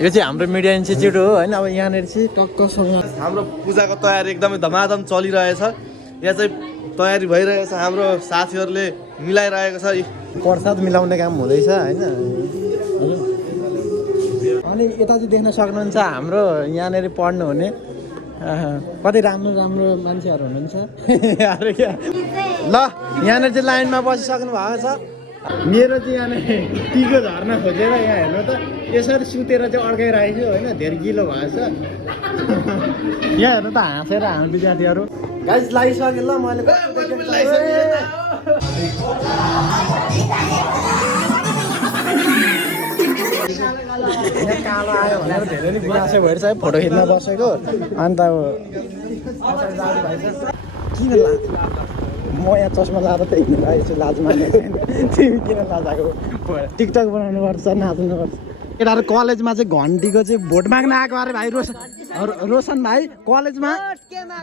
यो चाहिँ हाम्रो मिडिया इन्स्टिट्युट हो हैन। अब यहाँनिर चाहिँ टक्कसँग हाम्रो पूजाको तयारी एकदमै धमाधम चलिरहेछ। यहाँ चाहिँ तयारी भइरहेछ, हाम्रो साथीहरूले मिलाइरहेको छ। प्रसाद मिलाउने काम हुँदैछ हैन। अनि यता चाहिँ देख्न सक्नुहुन्छ हाम्रो यहाँनिर पढ्नु हुने कति राम्रो राम्रो मान्छेहरू हुनुहुन्छ। अरे क्या ल यहाँनिर चाहिँ लाइनमा बसिसक्नु भएको छ। मेरो चाहिँ यहाँनिर टीको झर्न खोजेर यहाँ हेर्नु त यसरी सुतेर चाहिँ अड्काइरहेको छु होइन। धेरै गिलो भएको छ यहाँ हेर्नु त हाँसेर हाम्रो विद्यार्थीहरू। गाइस लागिसक्यो ल मैले कालो आयो भनेर धेरै नै गुनासो भइरहेछ फोटो खिच्न बसेको। अन्त अब किन म यहाँ चस्मा लाएर त हिँड्नु आएछु, लाज मानेको छैन। तिमी किन लाजाको टिकटक बनाउनु पर्छ, नाच्नु पर्छ। केटाहरू कलेजमा चाहिँ घन्टीको चाहिँ भोट माग्न आएको अरे भाइ। रोशन भाइ कलेजमा यहाँ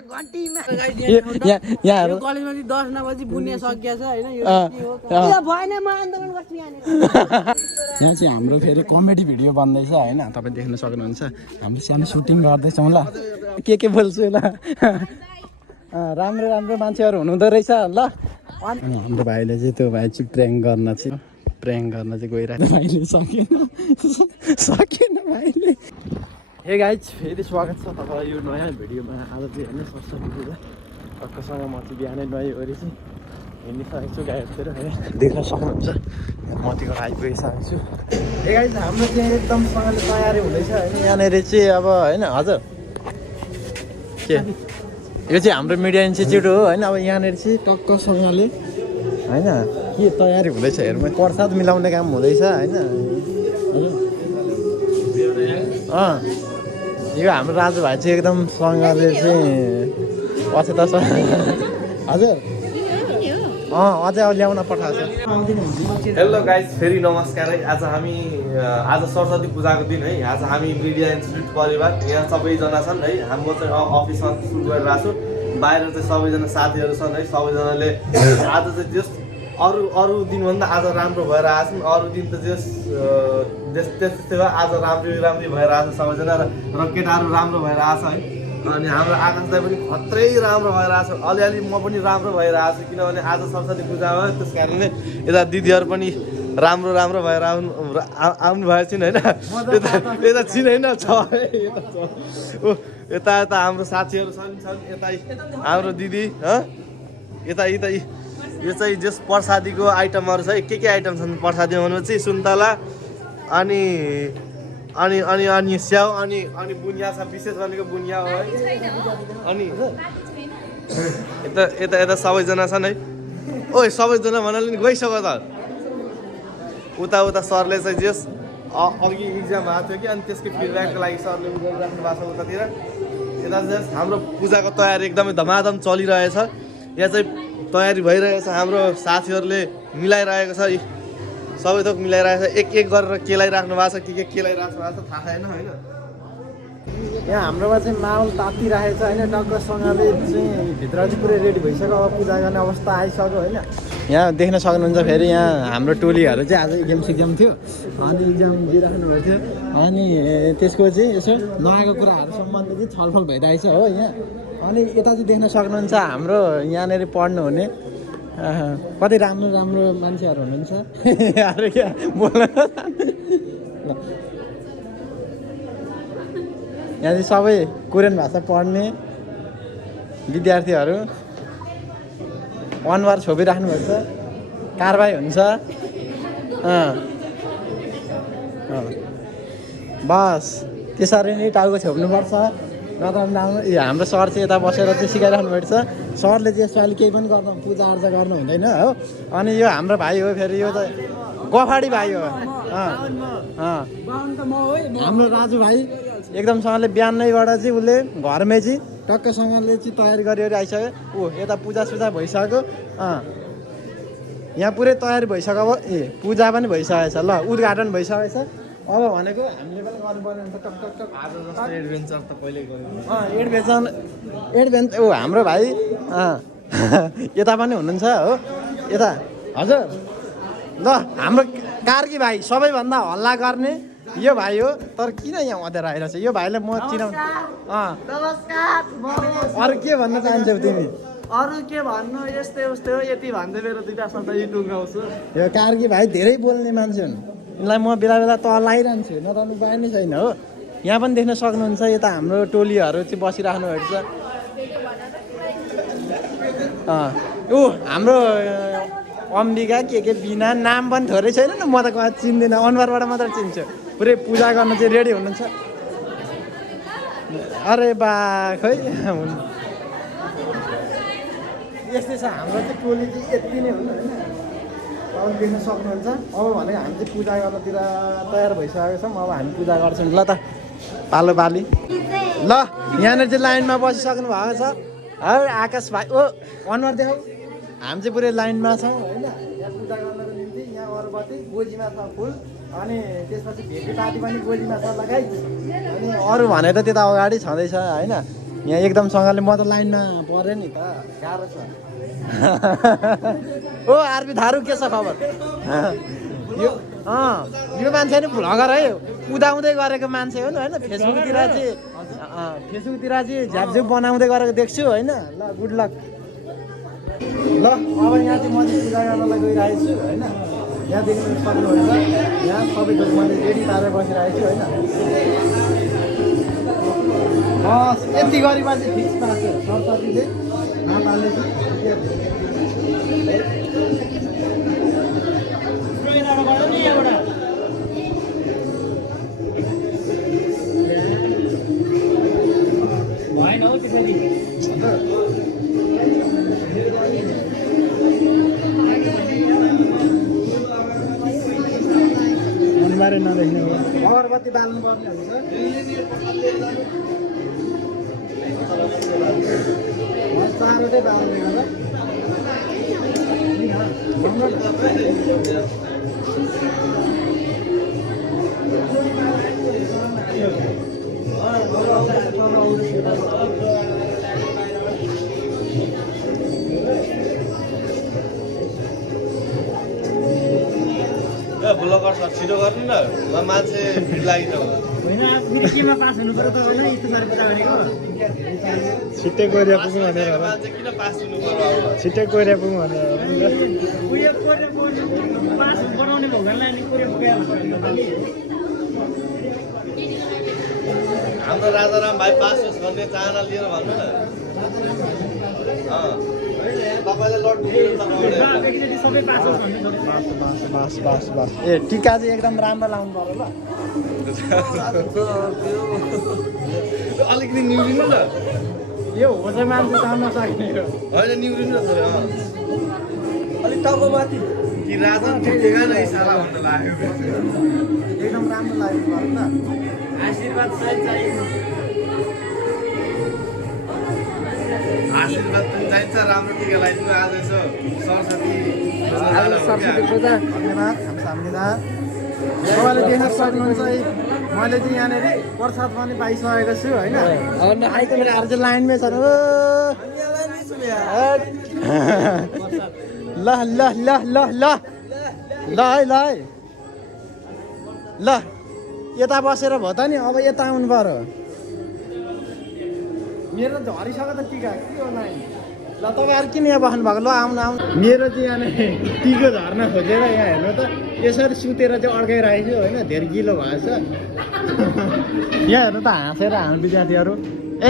कलेजमा 10 बजी बुन्ने सकिएको छ हैन। यहाँ चाहिँ हाम्रो फेरि कमेडी भिडियो बन्दैछ होइन। तपाईँ देख्न सक्नुहुन्छ हामीले सानो सुटिङ गर्दैछौँ ल। के बोल्छु ल। राम्रो राम्रो मान्छेहरू हुनुहुँदो रहेछ ल। अनि हाम्रो भाइले चाहिँ त्यो भाइ चाहिँ प्र्याङ्क गर्न चाहिँ गइरहेको भाइले सकेन भाइले। हे गाइज फेरि स्वागत छ तपाईँलाई यो नयाँ भिडियोमा। आज चाहिँ होइन सरस्वती पूजा टक्कसँग म चाहिँ बिहानै नुहाइवरी चाहिँ हिँडिसकेको छु गाडीतिर है। देख्न सक्नुहुन्छ मतिबाट आइपुगिसकेको छु। हे गाइज हाम्रो चाहिँ एकदमसँगले तयारी हुँदैछ होइन। यहाँनिर चाहिँ अब होइन हजुर के यो चाहिँ हाम्रो मिडिया इन्स्टिट्युट हो होइन। अब यहाँनिर चाहिँ टक्कसँगले होइन के तयारी हुँदैछ हेर्नु। प्रसाद मिलाउने काम हुँदैछ होइन। यो हाम्रो राजुभाइ चाहिँ एकदमसँगले चाहिँ पछिता छ हजुर। अझै अब ल्याउन पठाएको छ। हेलो गाइज फेरि नमस्कार है। आज सरस्वती पूजाको दिन है। आज हामी मिडिया इन्स्टिट्युट परिवार यहाँ सबैजना छन् है। हाम्रो चाहिँ अफिसमा सुरु गरिरहेको छु। बाहिर चाहिँ सबैजना साथीहरू छन् है। सबैजनाले आज चाहिँ जस अरू दिनभन्दा आज राम्रो भएर आएछन्। अरू दिन त जस त्यस्तै भयो, आज राम्रै भएर आएको छ सबैजना र केटाहरू राम्रो भएर आएको छ है। अनि हाम्रो आकाश दाइ पनि खत्रै राम्रो भएर आएको छ। अलिअलि म पनि राम्रो भएर आएको छु किनभने आज सरस्वती पूजा हो। त्यस कारणले यता दिदीहरू पनि राम्रो भएर आउनु भएको छिन् होइन। यता चिनाइन छ यता हाम्रो साथीहरू छन्। यता हाम्रो दिदी यता यो चाहिँ जस प्रसादीको आइटमहरू छ है। के आइटम छन् प्रसादीमा भनेपछि सुन्तला अनि स्याउ अनि बुनिया छ। विशेष भनेको बुनिया हो है। अनि यता सबैजना छन् है। ओइ सबैजना भन्नाले नि गइसक्यो त। उता सरले चाहिँ जस अघि इक्जाम भएको थियो कि अनि त्यसको फिडब्याकको लागि सरले गरिराख्नु भएको छ उतातिर। यता जस हाम्रो पूजाको तयारी एकदमै धमाधम चलिरहेछ। यहाँ चाहिँ तयारी भइरहेछ, हाम्रो साथीहरूले मिलाइरहेको छ। सबै थोक मिलाइरहेको छ। एक गरेर केलाइराख्नु भएको छ। के केलाइराख्नु भएको छ थाहा छैन होइन। यहाँ हाम्रोमा चाहिँ माहौल तातिरहेको छ होइन। टक्कसँगले चाहिँ भित्र चाहिँ पुरै रेडी भइसक्यो। अब पूजा गर्ने अवस्था आइसक्यो होइन। यहाँ देख्न सक्नुहुन्छ फेरि यहाँ हाम्रो टोलीहरू चाहिँ आज इक्जाम थियो। अनि इक्जाम दिइराख्नु भएको थियो। अनि त्यसको चाहिँ यसो नआएको कुराहरू सम्बन्धी चाहिँ छलफल भइरहेछ हो यहाँ। अनि यता चाहिँ देख्न सक्नुहुन्छ हाम्रो यहाँनिर पढ्नु हुने कति राम्रो राम्रो मान्छेहरू हुनुहुन्छ। अरे क्या बोल्न यहाँ चाहिँ सबै कोरियन भाषा पढ्ने विद्यार्थीहरू अनुहार छोपिराख्नुपर्छ, कारबाही हुन्छ। बस त्यसरी नै टाउको छोप्नुपर्छ। नत्र हाम्रो सर चाहिँ यता बसेर चाहिँ सिकाइराख्नु भएको छ। सरले चाहिँ यसपालि केही पनि गर्नु पूजाआजा गर्नु हुँदैन हो। अनि यो हाम्रो भाइ हो फेरि यो त गफाडी भाइ हो। हाम्रो राजु भाइ एकदमसँगले बिहानैबाट चाहिँ उसले घरमै चाहिँ टक्कसँगले चाहिँ तयारी गरेर आइसक्यो। यता पूजासुजा भइसक्यो। यहाँ पुरै तयारी भइसक्यो। अब पूजा पनि भइसकेको छ ल, उद्घाटन भइसकेको छ। अब भनेको हामीले पनि गर्नुपर्ने हुन्छ। टक आज जस्तो एडभेन्चर त कहिले गऱ्यौँ। एडभेन्चर हाम्रो भाइ यता पनि हुनुहुन्छ हो। यता हजुर ल हाम्रो कार्की भाइ सबैभन्दा हल्ला गर्ने यो भाइ हो तर किन यहाँ अँधेर आइरहेछ यो भाइलाई म चिनाउनु नमस्कार अरू के भन्न चाहन्छौ तिमी अरू के भन्नु यस्तै उस्तै हो यति भन्दै मेरो दुईटा शब्द युट्युब गाउँछु यो कार्की भाइ धेरै बोल्ने मान्छे हुन् यिनलाई म बेला बेला तल लगाइरहन्छु नराख्नु पाए नै छैन हो यहाँ पनि देख्न सक्नुहुन्छ यता हाम्रो टोलीहरू चाहिँ बसिराख्नु भएको छ ऊ हाम्रो अम्बिका के बिना नाम पनि थोरै छैन न म त चिन्दिनँ अनुहारबाट मात्र चिन्छु पुरै पूजा गर्न चाहिँ रेडी हुनुहुन्छ अरे बा खै यस्तै छ हाम्रो चाहिँ टोली चाहिँ यति नै हो होइन अब देख्न सक्नुहुन्छ अब भनेको हामी चाहिँ पूजा गर्नतिर तयार भइसकेको छौँ अब हामी पूजा गर्छौँ ल त पालो बाली ल यहाँनिर चाहिँ लाइनमा बसिसक्नु भएको छ है आकाश भाइ ओ अनुहार देखाऊ हामी चाहिँ पुरै लाइनमा छौँ होइन यहाँ पूजा गर्नको निम्ति यहाँ अरूबत्ती गोजीमा छ फुल अनि त्यसपछि भेटी पार्टी पनि गोजीमा छ लगाइ अनि अरू भने त त्यता अगाडि छँदैछ होइन यहाँ एकदमसँगले म त लाइनमा परेँ नि त गाह्रो छ ओ आरबी थारू के छ खबर यो मान्छे नि भ्लगर है उदाउँदै गरेको मान्छे हो नि होइन फेसबुकतिर चाहिँ झ्यापझ्याप बनाउँदै गरेको देख्छु होइन ल गुड लक ल अब यहाँ चाहिँ म चाहिँ पूजा गर्नलाई गइरहेको छु होइन यहाँ देख्नु सक्नुहुन्छ यहाँ सबै थोक मैले रेडी पारेर बसिरहेको छु होइन बस यति गरिमा चाहिँ फिक्स पाएको सरस्वतीले माताले भएन हौ त्यसरी अनुहारै नदेख्ने हो अगरबत्ती बाल्नु पर्ने हुन्छ चारवटै बाल्ने होला ब्लगर सर छिटो गर्नु न मान्छे भिड लागिन्छ केमा पास हुनु पर्यो त होइन यस्तो गरी पूजा गरेको छिट्टै कोरिया पुग्नु भनेर मान्छे किन पास हुनु पर्यो छिट्टै कोरिया पुग्नु भनेर उयो पास बनाउने भोगालाई नि कोरिया पुग्यो हाम्रो राजाराम भाइ पास होस् भन्ने चाहना लिएर भन्नु न तपाईँले लड्नु सबै पास होस् भन्ने बस ए टिका चाहिँ एकदम राम्रो लाउनु पर्यो ल अलिकति निउरिनु न यो हो चाहिँ मान्छे तान्न सक्ने हो होइन निउरिनु न थोरै अलिक टाउको माथि कि राजा ठिकेगा नै साला भन्नु लाग्यो एकदम राम्रो लाग्नु पर्यो त आशीर्वाद सहित चाहिएको आशीर्वाद पनि चाहिन्छ राम्रो टिका लगाइदिनु आज यसो सरस्वती पूजा धन्यवाद धन्यवाद तपाईँले देख्न सक्नुहुन्छ मैले चाहिँ यहाँनिर प्रसाद पनि पाइसकेको छु होइन आइतबार चाहिँ लाइनमै छ ल ल ल ल ल ल है ल है ल यता बसेर भयो त नि अब यता आउनु पर्यो मेरो झरिसक्यो त टिका के हो लाइन ल तपाईँहरू किन यहाँ बस्नु भएको ल आउनु आउनु मेरो चाहिँ यहाँनिर टिको झर्न खोजेर यहाँ हेर्नु त यसरी सुतेर चाहिँ अड्काइरहेको छु होइन धेरै गिलो भएछ यहाँ हेर्नु त हाँसेर हाम्रो विद्यार्थीहरू ए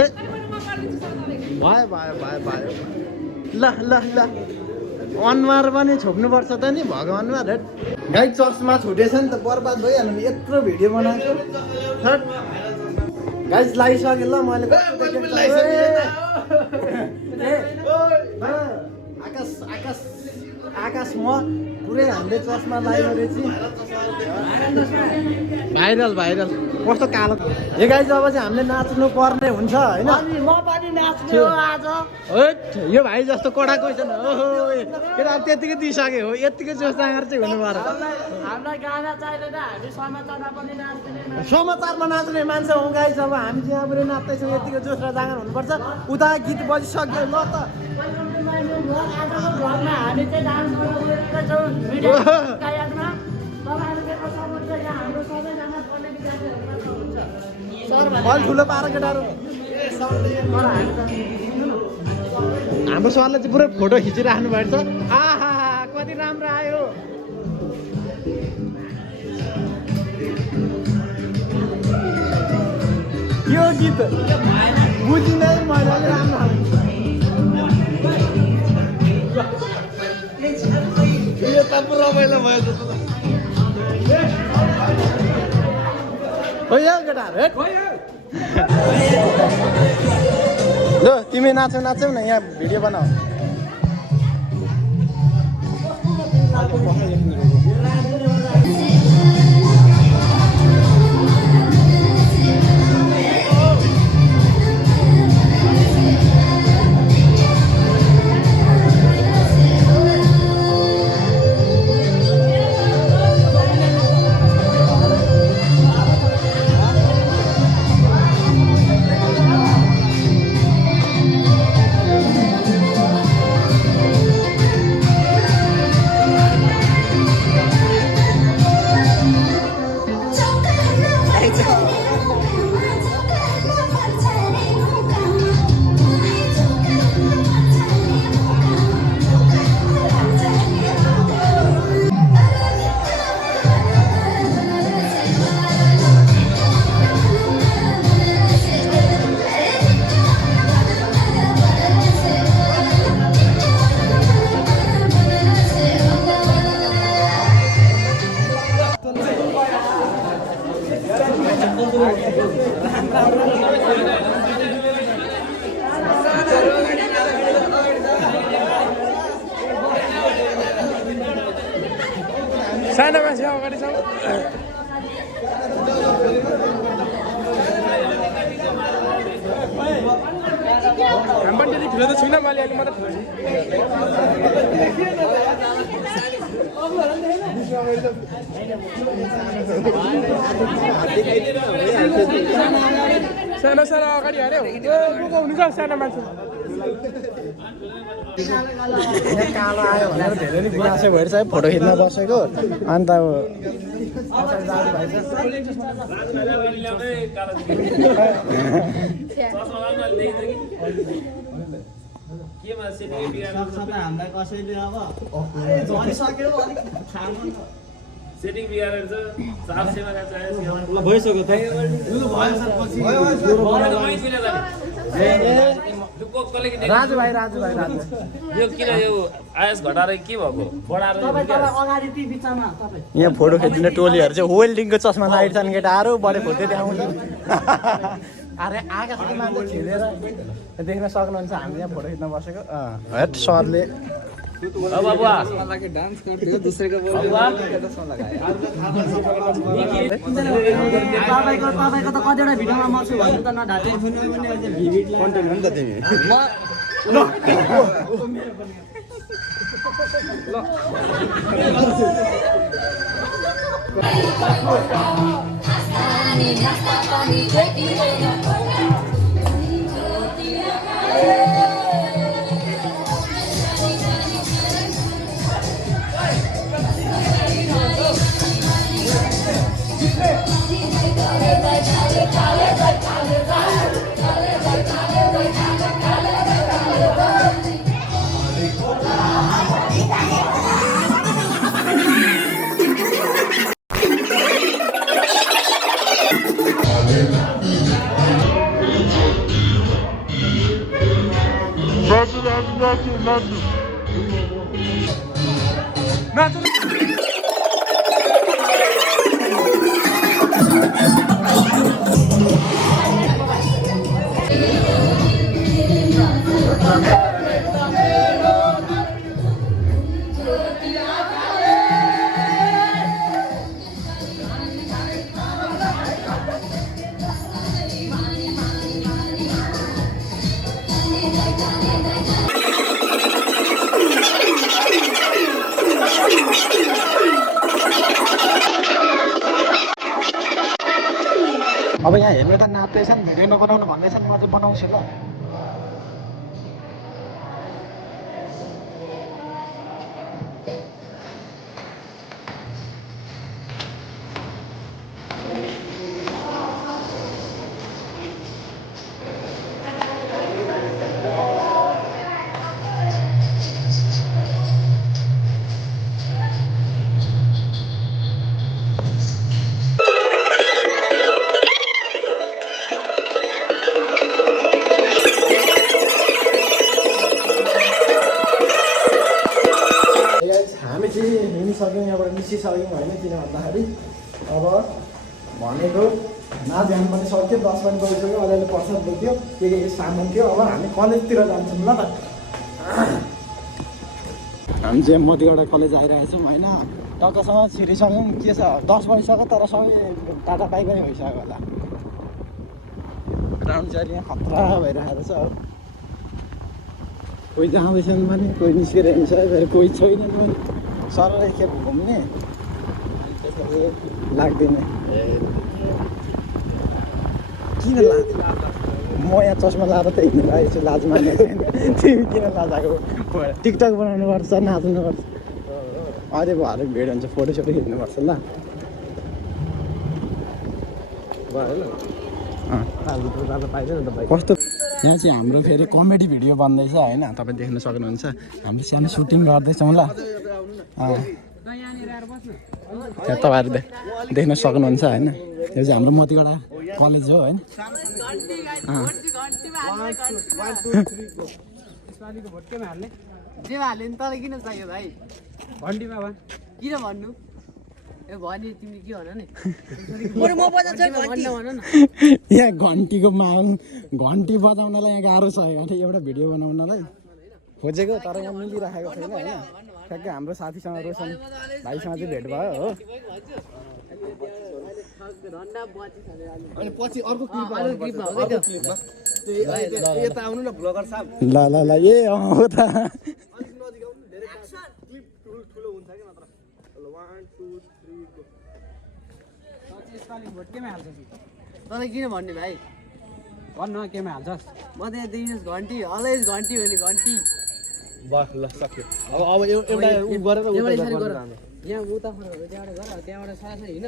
भयो भयो भयो भयो ल ल ल अनुहार पनि छोप्नुपर्छ त नि भगवान्मा रेट गाई चर्चमा छुटेछ नि त बर्बाद भइहाल्नु नि यत्रो भिडियो बनाएको गाइस लागिसक्यो ल मैले आकाश आकाश आकाश म पुरै हामीले चस्मा लगाएको रहेछ भाइरल भाइरल कस्तो कालो हे गाइस अब चाहिँ हामीले नाच्नु पर्ने हुन्छ होइन म पनि नाच्छु आज यो भाइ जस्तो कडा क्वेसन ओहो त्यतिकै दिइसक्यो हो यतिकै जोस जाँगर चाहिँ हुनु पर्यो हामीलाई गाना चाहिँदैन हामी समाचारमा पनि नाच्दिने समाचारमा नाच्ने मान्छे हौ गाइस अब हामी चाहिँ यहाँ पुरै नाच्दैछौँ यतिको जोस र जाँगर हुनुपर्छ उता गीत बजिसक्यो ल त आजको भ्लगमा हामी चाहिँ डान्स गरिरहेका छौँ भिडियोका यादमा तपाईँहरूले सपोर्ट चाहिँ हाम्रो सबैजना अलि ठुलो पार केटाहरू हाम्रो सरले चाहिँ पुरै फोटो खिचिराख्नु भएको छ आहा कति राम्रो आयो यो गीत बुझिनै मैले अलि राम्रो यो त पुरा रमाइलो भयो हो यो केटाहरू ल तिमी नाचौ न यहाँ भिडियो बनाऊ सानो मान्छे अगाडि छ हामी पनि त्यति ठुलो त छुइनँ मैले अहिले मात्रै सानो सानो अगाडि हाल्यो हुनुहुन्छ सानो मान्छे कालो आयो भनेर धेरै नै गुनासो भएर चाहिँ फोटो खिच्न बसेको अन्त हामीलाई कसैले अब भनिसक्यो अलिक सेटिङ बिगारेर चाहिँ 400 मा चाहियो ल भइसक्यो त राजु भाइ यो किन यो आयस घटाएर के भएको बढाएर अगाडि ती बिचमा तपाई यहाँ फोटो खिच्ने टोलीहरू चाहिँ वेल्डिङको चस्मा लाइछन् केटाहरू बढी फोटो देखाउँछ अरे आकाशमा मान्छे छिरेर देख्न सक्नुहुन्छ हामी यहाँ फोटो खिच्न बसेको हेट सरले डान्स गर्थ्यो दुसरेको तपाईँको त कतिवटा भिडियोमा म छु भन्नु त नढाटे कन्टेन्ट हो नि त तिमी अब यहाँ हेर्नु त नाच्दैछन् भिडियो नबनाउनु भन्दैछन् म चाहिँ बनाउँछु ल सकिसक्यौँ होइन, किन भन्दाखेरि अब भनेको नाचगान पनि सक्यो, 10 पनि गइसक्यो, अलिअलि प्रसाद बोक्यो, के सामान थियो। अब हामी कलेजतिर जान्छौँ ल त। हामी चाहिँ मोतीगढा कलेज आइरहेछौँ होइन, टक्कसँग छिरिसक्यौँ। के छ 10 बजिसक्यो तर सबै टाटा पाइकै भइसक्यो होला। ग्राउन्ड चाहिँ यहाँ खतरा भइरहेको छ। कोही जाँदैछन् भने, कोही निस्केर हिँड्छ, फेरि कोही छैनन् भने सरलै खेप घुम्ने त्यसरी लाग्दैन। किन म यहाँ चस्मा लाएर त हिँड्नु लागेको छु, लाज मान्ने छैन। तिमी किन लाजाको? टिकटक बनाउनुपर्छ, नाच्नुपर्छ। अहिले भएर भिड हुन्छ, फोटोसोटो खिच्नुपर्छ ल। कस्तो यहाँ चाहिँ हाम्रो फेरि कमेडी भिडियो बन्दैछ होइन, तपाईँ देख्न सक्नुहुन्छ। हामीले सानो सुटिङ गर्दैछौँ ल। त्यहाँ तपाईँहरू देख्न सक्नुहुन्छ होइन। यो चाहिँ हाम्रो मोतीगढा कलेज हो होइन। यहाँ घन्टीको माहौल, घन्टी बजाउनलाई यहाँ गाह्रो छ एउटा भिडियो बनाउनलाई खोजेको, तर यहाँ मिलिरहेको छैन होइन। ठ्याक्कै हाम्रो साथीसँग रोशन भाइसँग चाहिँ भेट भयो हो। पछि अर्को क्लिप यता आउनु न ब्लगर साहब। ल ल ल ए हो त। अलिक नजिक आउनु, धेरै क्लिप ठुलो हुन्छ कि मात्र। 1 2 3 गो। तँलाई किन भन्ने भाइ? भन्न केमा हाल्छस्? म त यहाँ दिनुहोस् घन्टी, अलवेज घन्टी हो नि घन्टी। बस ल सक्यो। अब एउटा उ गरेर उता गर। यहाँ उता त्यहाँबाट गर, त्यहाँबाट सासै होइन।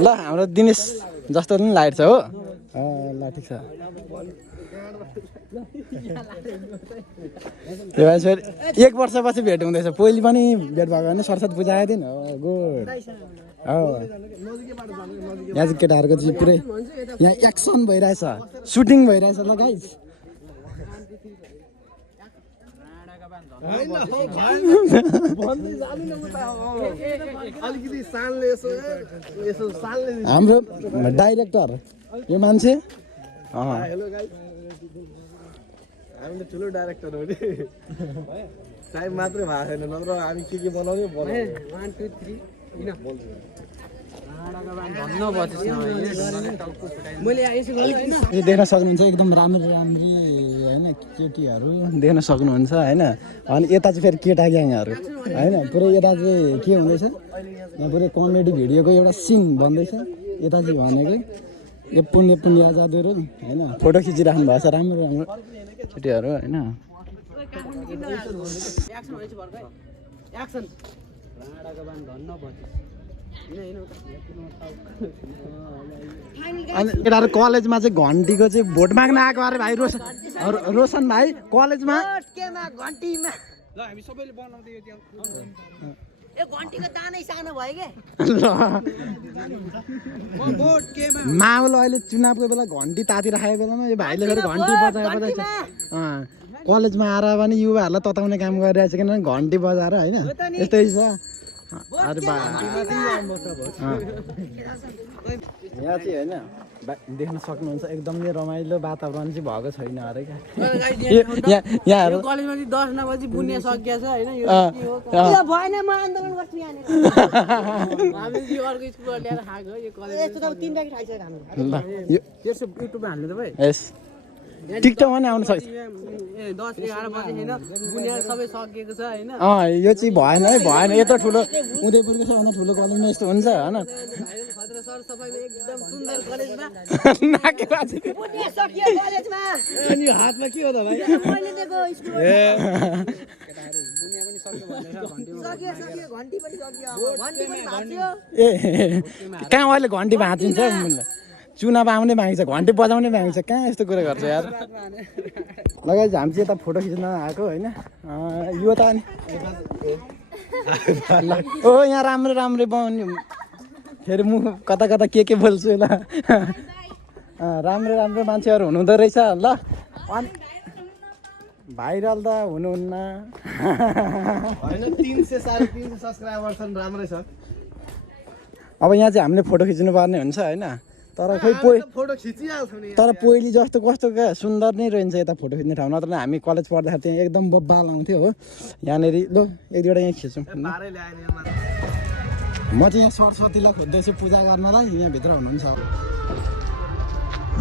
ल हाम्रो दिनेश जस्तो पनि लाइट छ हो। ल ठिक छ। त्यो भए फेरि 1 वर्षपछि भेट हुँदैछ। पहिले पनि भेट भएको होइन, सरस्वती पूजा आएको थियो नि। गुड हो। यहाँ चाहिँ केटाहरूको चाहिँ पुरै यहाँ एक्सन भइरहेछ, सुटिङ भइरहेछ ल गाइज। अलिकति सानले यसो सानले हाम्रो डाइरेक्टर यो मान्छे हेलो गाइस, हामी त ठुलो डाइरेक्टर हो नि। टाइम मात्रै भएको छैन, नत्र हामी के बनाउने बनाउने। 1 2 3 यो देख्न सक्नुहुन्छ एकदम राम्रो होइन, केटीहरू देख्न सक्नुहुन्छ होइन। अनि यता चाहिँ फेरि केटा ग्याङहरू होइन, पुरै यता चाहिँ के हुँदैछ, यहाँ पुरै कमेडी भिडियोको एउटा सिन बन्दैछ। यता चाहिँ भनेको एपुन याजादुहरू होइन, फोटो खिचिराख्नु भएको छ राम्रो राम्रो केटीहरू होइन। अनि केटाहरू कलेजमा चाहिँ घन्टीको चाहिँ भोट माग्न आएको अरे भाइ। रोशन भाइ कलेजमा माहौल अहिले चुनावको बेला घन्टी तातिराखेको बेलामा यो भाइले फेरि घन्टी बजाएछ। कलेजमा आएर पनि युवाहरूलाई तताउने काम गरिरहेछ किनभने घन्टी बजाएर होइन, यस्तै छ। अरे बा यहाँ चाहिँ होइन देख्न सक्नुहुन्छ एकदमै रमाइलो वातावरण चाहिँ भएको छैन अरे क्या। यहाँहरू कलेजमा चाहिँ 10 नबजी बुन्ने सकिएको छ होइन। यो भएन, म आन्दोलन गर्छु यहाँनिर। हामीले यो अर्को स्कुलबाट ल्याएर खाएको यो कलेज। यस्तो त 3 प्याकेट खाइसक्यो हामीले। त्यसो युट्युबमा हाल्नु त भाइ। यस टिकटकमा नि आउनु सक्छ। 10 11 बजे हैन बुनिया सबै सकिएको छ हैन। यो चाहिँ भएन है, भएन। यत्रो ठुलो उदयपुरको सबभन्दा ठुलो कलेजमा यस्तो हुन्छ होइन। खतरा सर सफाइमा एकदम सुन्दर कलेजमा नाकेबाजी बुनिया सकियो कलेजमा। अनि हातमा के हो त भाइ? मैले दिएको स्कुलबाट बुनिया पनि सक्यो भनेर सकियो घन्टी पनि सकियो। अब घन्टी पनि भाँच्यो। ए कहाँ अहिले घन्टी भाँचिन्छ? चुनाव आउने बाँकी छ, घन्टी बजाउने बाँकी छ। कहाँ यस्तो कुरा गर्छ यार। लगाइ हामी चाहिँ यता फोटो खिच्न आएको होइन। यो त अनि ओ यहाँ राम्रो राम्रो बनाउने फेरि म कता कता के बोल्छु ल। राम्रो राम्रो मान्छेहरू हुनुहुँदो रहेछ ल। अनि भाइरल त हुनुहुन्न। होइन 300 350 सब्सक्राइबर छन् राम्रै छ। अब यहाँ चाहिँ हामीले फोटो खिच्नु पर्ने हुन्छ होइन तर खै फोटो खिचिहाल्छौँ नि। तर पहिले जस्तो कस्तो क्या सुन्दर नै रहन्छ यता फोटो खिच्ने ठाउँ नत्र हामी कलेज पढ्दाखेरि त्यहाँ एकदम बब्बाल आउँथ्यो हो। यहाँनिर ल एक दुईवटा यहाँ खिचौँ। बाह्रै ल्याएन म चाहिँ यहाँ सरस्वतीलाई खोज्दैछु पूजा गर्नलाई यहाँभित्र हुनुहुन्छ।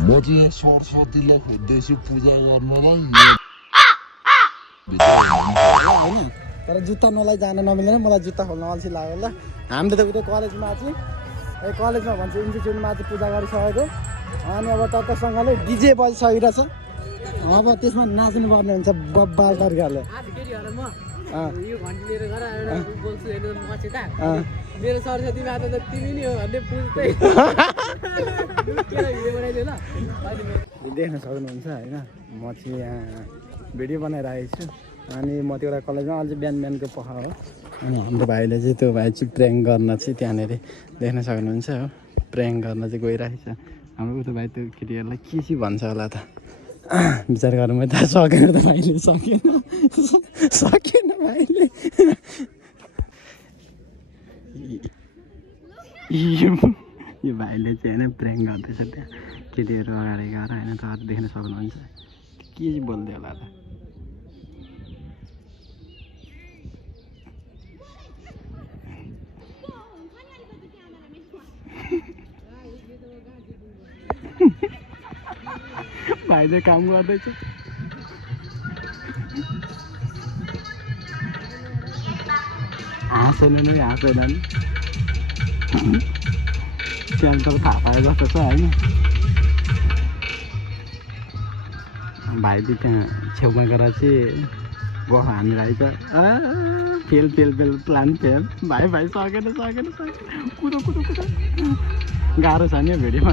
म चाहिँ यहाँ सरस्वतीलाई खोज्दैछु पूजा गर्नलाई होइन तर जुत्ता नलाई जान नमिलेन मलाई जुत्ता खोल्न अल्छी लाग्यो ल। हामीले त उतै कलेजमा चाहिँ कलेजमा भन्छ इन्स्टिट्युटमा चाहिँ पूजा गरिसकेको अनि अब टक्कसँगले डिजे बजिसकिरहेछ अब त्यसमा नाच्नु पर्ने हुन्छ बब्बाल तरिकाले। यो घन्टी लिएर गर एउटा बोल्छु हेर्नु मसित मेरो सरस्वती माता त तिमी नै हो भन्ने पुज्दै भिडियो बनाइदियो ल। देख्न सक्नुहुन्छ होइन म चाहिँ यहाँ भिडियो बनाइरहेको छु अनि म त्यो एउटा कलेजमा अझै बिहान बिहानको पख हो अनि हाम्रो भाइले चाहिँ त्यो भाइ चाहिँ प्र्याङ्क गर्न चाहिँ त्यहाँनिर देख्न सक्नुहुन्छ हो प्र्याङ्क गर्न चाहिँ गइरहेको छ। हाम्रो उतो भाइ त्यो केटीहरूलाई के चाहिँ भन्छ होला त विचार गरेर मैले थाहा सकेन त भाइले सकेन भाइले। यो भाइले चाहिँ होइन प्र्याङ्क गर्दैछ त्यहाँ केटीहरू अगाडि गएर होइन तपाईँहरू देख्न सक्नुहुन्छ के चाहिँ बोल्दै होला त। भाइले काम गर्दैछ हाँसेन नै हाँसेनन् त्यहाँ त थाहा पाए जस्तो छ होइन। भाइले त्यहाँ छेउमा गएर चाहिँ गफ हानिरहेछ fail fail fail plan fail भाइ सकेन कुदो गाह्रो छ नि भिडियोमा।